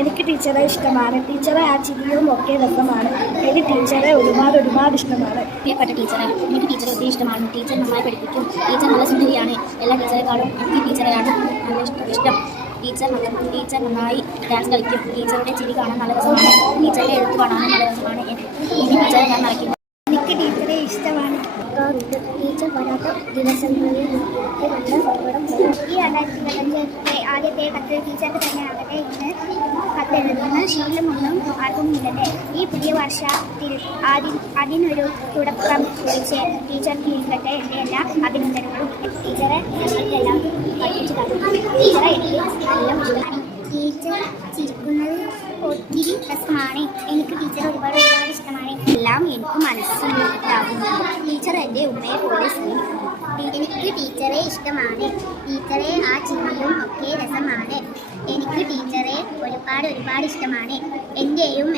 എനിക്ക് ടീച്ചറെ ഇഷ്ടമാണ്. ടീച്ചറെ ആ ചിരിയും ഒക്കെ രസമാണ്. എനിക്ക് ടീച്ചറെ ഒരുപാട് ഇഷ്ടമാണ്. പ്രിയപ്പെട്ട ടീച്ചറെ, എനിക്ക് ടീച്ചറെ ഒത്തിരി ഇഷ്ടമാണ്. ടീച്ചർ നന്നായി പഠിപ്പിക്കും. ടീച്ചർ നല്ല സുന്ദരിയാണ്. എല്ലാ ടീച്ചറെക്കാളും എനിക്ക് ടീച്ചറെയാണ് നല്ല ഇഷ്ടം. ടീച്ചർ നന്നായി ഡാൻസ് കളിക്കും. ടീച്ചറുടെ ചിരി കാണാൻ നല്ല രസമാണ്. ടീച്ചറുടെ എഴുത്ത് കാണാനും നല്ല രസമാണ്. എനിക്ക് ടീച്ചറെ ഞാൻ കളിക്കും. എനിക്ക് ടീച്ചറെ ഇഷ്ടമാണ്. ടീച്ചർ വരാത്ത ദിവസങ്ങളിൽ ഈ 2025 ആദ്യത്തെ കത്ത് ടീച്ചർക്ക് തന്നെ ആകട്ടെ. ഇന്ന് കത്തെഴുതുന്ന ശീലമൊന്നും ആർക്കും ഇല്ലല്ലേ. ഈ പുതിയ വർഷത്തിൽ അതിനൊരു തുടക്കം കുറിച്ച് ടീച്ചർക്ക് ഇരിക്കട്ടെ എൻ്റെ എല്ലാ അഭിനന്ദനങ്ങളും. ടീച്ചറെ ഞങ്ങൾക്കെല്ലാം പഠിപ്പിച്ചു തന്നു. ടീച്ചറെ എനിക്ക് നല്ല ഇഷ്ടമാണ്. ടീച്ചർ ചിരിക്കുന്നത് ഒത്തിരി രസമാണ്. എനിക്ക് ടീച്ചർ ഒരുപാട് ഇഷ്ടമാണ്. എല്ലാം എനിക്ക് മനസ്സിലാകുന്നു. ടീച്ചർ എൻ്റെ ഉമ്മയെ പോലെ സ്നേഹിക്കുന്നു. എനിക്ക് ടീച്ചറെ ഇഷ്ടമാണ്. ടീച്ചറെ ആ ചിരിയും ഒക്കെ രസമാണ്. എനിക്ക് ടീച്ചറെ ഒരുപാട് ഇഷ്ടമാണ്. എൻ്റെയും